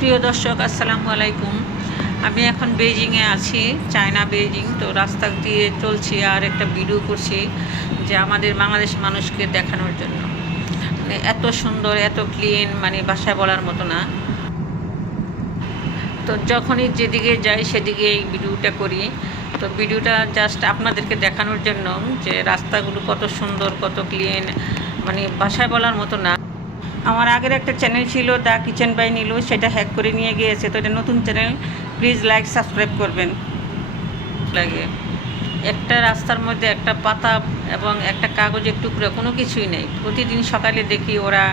প্রিয় দর্শক, আসসালামু আলাইকুম। আমি এখন বেইজিংয়ে আছি, চায়না বেইজিং। তো রাস্তা দিয়ে চলছি আর একটা ভিডিও করছি যে আমাদের বাংলাদেশ মানুষকে দেখানোর জন্য। মানে এত সুন্দর, এত ক্লিন মানে বাসায় বলার মতো না। তো যখনই যেদিকে যাই সেদিকে এই ভিডিওটা করি। তো ভিডিওটা জাস্ট আপনাদেরকে দেখানোর জন্য যে রাস্তাগুলো কত সুন্দর, কত ক্লিন মানে বাসায় বলার মতো না। আমার আগের একটা চ্যানেল ছিল দ্য কিচেন বাই নীলু সেটা হ্যাক করে নিয়ে গিয়েছে। তো এটা নতুন চ্যানেল প্লিজ লাইক সাবস্ক্রাইব করবেন। লাগে। একটা রাস্তার মধ্যে একটা পাতা এবং একটা কাগজের টুকরো, কোনো কিছুই নেই। প্রতিদিন সকালে দেখি ওরা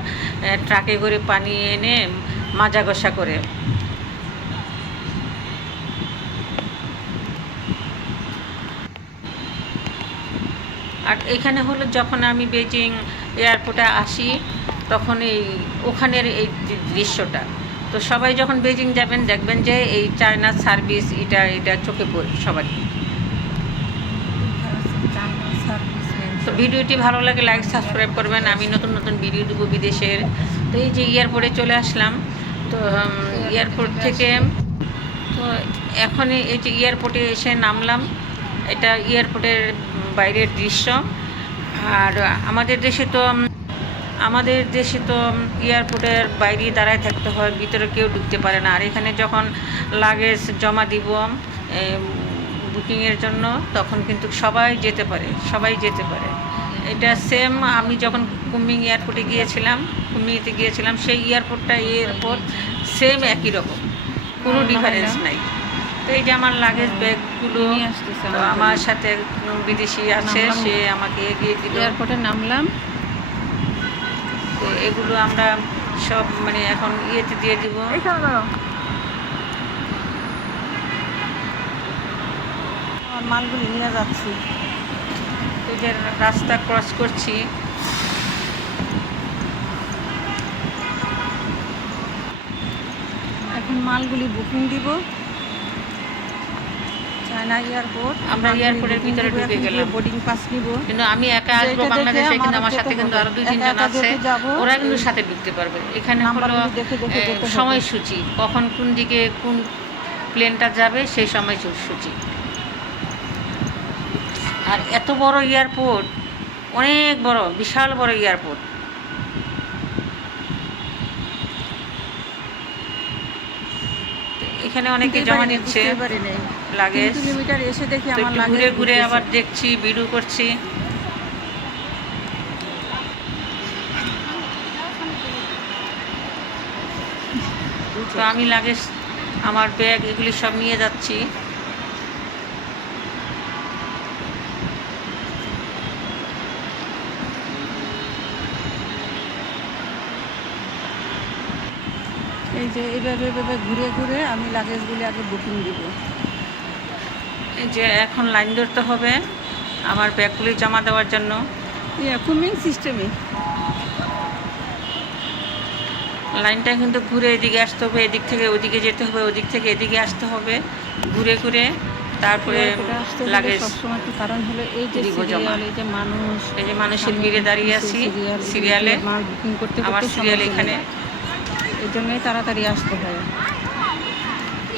ট্রাকে করে পানি এনে মাজা ঘষা করে। আর এখানে হলো যখন আমি বেজিং এয়ারপোর্টে আসি তখন এই ওখানের এই দৃশ্যটা। তো সবাই যখন বেজিং যাবেন, দেখবেন যে এই চায়না সার্ভিস, এটা এটা চোখে পড়ে সবারই। তো ভিডিওটি ভালো লাগে লাইক সাবস্ক্রাইব করবেন। আমি নতুন নতুন ভিডিও দেবো বিদেশের। তো এই যে এয়ারপোর্টে চলে আসলাম। তো এয়ারপোর্ট থেকে, তো এখন এই যে এয়ারপোর্টে এসে নামলাম। এটা এয়ারপোর্টের বাইরের দৃশ্য। আর আমাদের দেশে তো আমাদের দেশে তো এয়ারপোর্টের বাইরে দাঁড়ায় থাকতে হয় ভিতরে কেউ ঢুকতে পারে না। আর এখানে যখন লাগেজ জমা দিব বুকিংয়ের জন্য তখন কিন্তু সবাই যেতে পারে সবাই যেতে পারে। এটা সেম আমি যখন কুমিং এয়ারপোর্টে গিয়েছিলাম কুমিংতে গিয়েছিলাম সেই এয়ারপোর্টটা এয়ারপোর্ট সেম একই রকম কোনো ডিফারেন্স নাই। তো এই যে আমার লাগেজ ব্যাগগুলো আমার সাথে বিদেশি আছে সে আমাকে এগিয়ে দিল। এয়ারপোর্টে নামলাম। এগুলো আমরা সব মানে এখন ইয়েতে দিয়ে দিব। মালগুলি নিয়ে যাচ্ছি। যে রাস্তা ক্রস করছি। এখন মালগুলি বুকিং দিব। চায়না এয়ারপোর্ট আমরা এয়ারপোর্টের ভিতরে ঢুকে গেলাম। বোর্ডিং পাস নিব। কিন্তু আমি একা আসব বাংলাদেশে কিন্তু আমার সাথে কিন্তু আরও দুই তিনজন আছে। ওরা কিন্তু সাথে ঢুকতে পারবে। এখানে হলো নাম্বারগুলো দেখে দেখে এ, যেতে হবে। সময়সূচি কখন কোন দিকে কোন প্লেনটা যাবে সেই সময় সূচি। আর এত বড় এয়ারপোর্ট অনেক বড় বিশাল বড় এয়ারপোর্ট এখানে অনেকে জমা নিচ্ছে লাগেজ কিলোমিটার এসে দেখি আমার ঘুরে ঘুরে আবার দেখছি ভিডিও করছি। তো আমি লাগেজ আমার ব্যাগ এগুলি সব নিয়ে যাচ্ছি। এই যে এইভাবে এইভাবে ঘুরে ঘুরে আমি লাগেজগুলি আগে বুকিং দিব। এই যে এখন লাইন ধরতে হবে আমার ব্যাগগুলি জমা দেওয়ার জন্য। কুমিং সিস্টেমে লাইনটা কিন্তু ঘুরে এদিকে আসতে হবে এদিক থেকে ওদিকে যেতে হবে ওদিক থেকে এদিকে আসতে হবে ঘুরে ঘুরে তারপরে লাগেজ সবসময় একটু কারণ হলো এই যে সিরিয়াল এই যে মানুষ এই যে মানুষের ভিড়ে দাঁড়িয়ে আছি সিরিয়ালে আমার সিরিয়াল এখানে। এই জন্যই তাড়াতাড়ি আসতে হয়।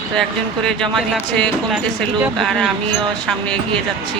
তো একজন করে জমা দিচ্ছে কমতেছে লোক আর আমিও সামনে এগিয়ে যাচ্ছি।